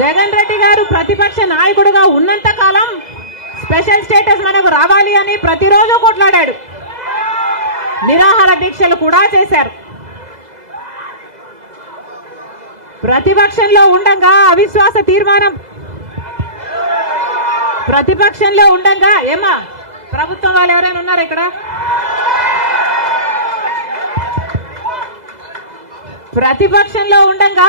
జగన్ రెడ్డి గారు ప్రతిపక్ష నాయకుడుగా ఉన్నంత కాలం స్పెషల్ స్టేటస్ మనకు రావాలి అని ప్రతిరోజు కొట్లాడాడు. నిరాహార దీక్షలు కూడా చేశారు. ప్రతిపక్షంలో ఉండగా అవిశ్వాస తీర్మానం. ప్రతిపక్షంలో ఉండంగా ఏమా ప్రభుత్వం వాళ్ళు ఎవరైనా ఉన్నారు ఇక్కడ? ప్రతిపక్షంలో ఉండంగా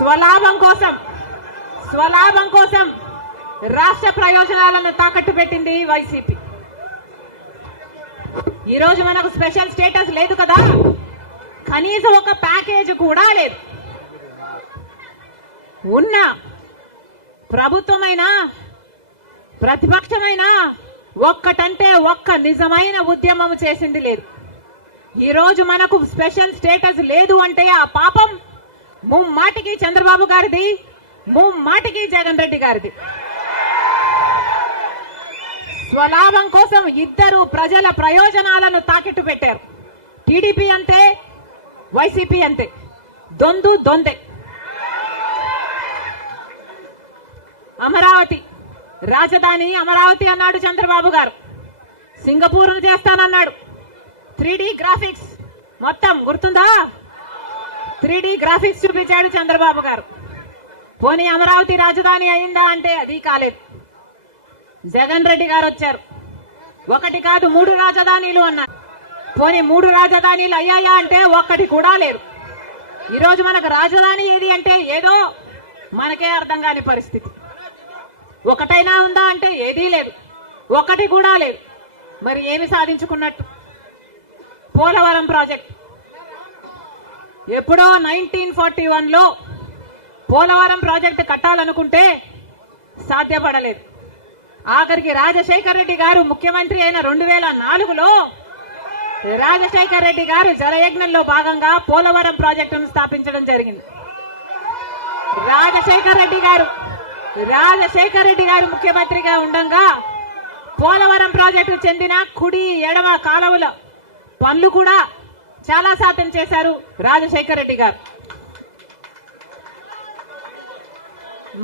స్వలాభం కోసం స్వలాభం కోసం రాష్ట్ర ప్రయోజనాలను తాకట్టు పెట్టింది వైసీపీ. ఈరోజు మనకు స్పెషల్ స్టేటస్ లేదు కదా? కనీసం ఒక ప్యాకేజ్ కూడా లేదు. ఉన్న ప్రభుత్వమైనా ప్రతిపక్షమైనా ఒక్కటంటే ఒక్క నిజమైన ఉద్యమం చేసింది లేదు. ఈ రోజు మనకు స్పెషల్ స్టేటస్ లేదు అంటే ఆ పాపం ముమ్మాటికి చంద్రబాబు గారిది ముమ్మాటికి జగన్ రెడ్డి గారిది. స్వలాభం కోసం ఇద్దరు ప్రజల ప్రయోజనాలను తాకిట్టు పెట్టారు. టీడీపీ అంతే వైసీపీ అంతే. దొందు దొందే. అమరావతి రాజధాని అమరావతి అన్నాడు చంద్రబాబు గారు. సింగపూర్ను చేస్తానన్నాడు. Three graphics. మొత్తం గుర్తుందా? త్రీ గ్రాఫిక్స్ చూపించాడు చంద్రబాబు గారు. పోనీ అమరావతి రాజధాని అయిందా అంటే అది కాలేదు. జగన్ రెడ్డి గారు వచ్చారు. ఒకటి కాదు మూడు రాజధానీలు అన్నారు. పోనీ మూడు రాజధానీలు అయ్యాయా అంటే ఒక్కటి కూడా లేదు. ఈరోజు మనకు రాజధాని ఏది అంటే ఏదో మనకే అర్థం కాని పరిస్థితి. ఒకటైనా ఉందా అంటే ఏదీ లేదు. ఒకటి కూడా లేదు. మరి ఏమి సాధించుకున్నట్టు? పోలవరం ప్రాజెక్ట్. ఎప్పుడో నైన్టీన్ ఫార్టీ వన్లో పోలవరం ప్రాజెక్టు కట్టాలనుకుంటే సాధ్యపడలేదు. ఆఖరికి రాజశేఖర్ రెడ్డి గారు ముఖ్యమంత్రి అయిన రెండు వేల నాలుగులో రాజశేఖర్ రెడ్డి గారు జలయజ్ఞంలో భాగంగా పోలవరం ప్రాజెక్టును స్థాపించడం జరిగింది. రాజశేఖర్ రెడ్డి గారు రాజశేఖర్ రెడ్డి గారు ముఖ్యమంత్రిగా ఉండంగా పోలవరం ప్రాజెక్టు చెందిన కుడి ఎడమ కాలువల పనులు కూడా చాలా శాతం చేశారు రాజశేఖర రెడ్డి గారు.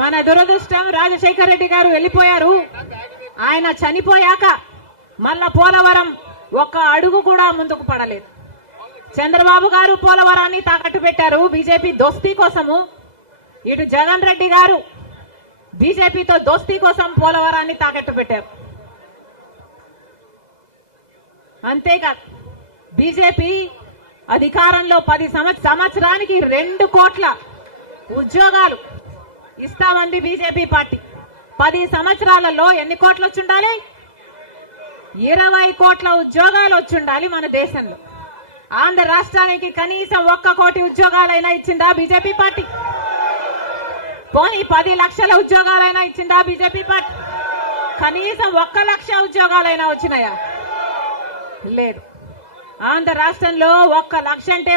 మన దురదృష్టం రాజశేఖర రెడ్డి గారు వెళ్ళిపోయారు. ఆయన చనిపోయాక మళ్ళా పోలవరం ఒక్క అడుగు కూడా ముందుకు పడలేదు. చంద్రబాబు గారు పోలవరాన్ని తాకట్టు పెట్టారు బీజేపీ దోస్తీ కోసము. ఇటు జగన్ రెడ్డి గారు బీజేపీతో దోస్తీ కోసం పోలవరాన్ని తాకట్టు పెట్టారు. అంతేకాదు బీజేపీ అధికారంలో పది సంవత్సరానికి రెండు కోట్ల ఉద్యోగాలు ఇస్తామంది బీజేపీ పార్టీ. పది సంవత్సరాలలో ఎన్ని కోట్లు వచ్చుండాలి ఇరవై కోట్ల ఉద్యోగాలు వచ్చుండాలి మన దేశంలో. ఆంధ్ర రాష్ట్రానికి కనీసం ఒక్క కోటి ఉద్యోగాలైనా ఇచ్చిందా బీజేపీ పార్టీ? పోనీ పది లక్షల ఉద్యోగాలైనా ఇచ్చిందా బీజేపీ పార్టీ? కనీసం ఒక్క లక్ష ఉద్యోగాలైనా వచ్చినాయా? లేదు. ఆంధ్ర రాష్ట్రంలో ఒక్క లక్ష అంటే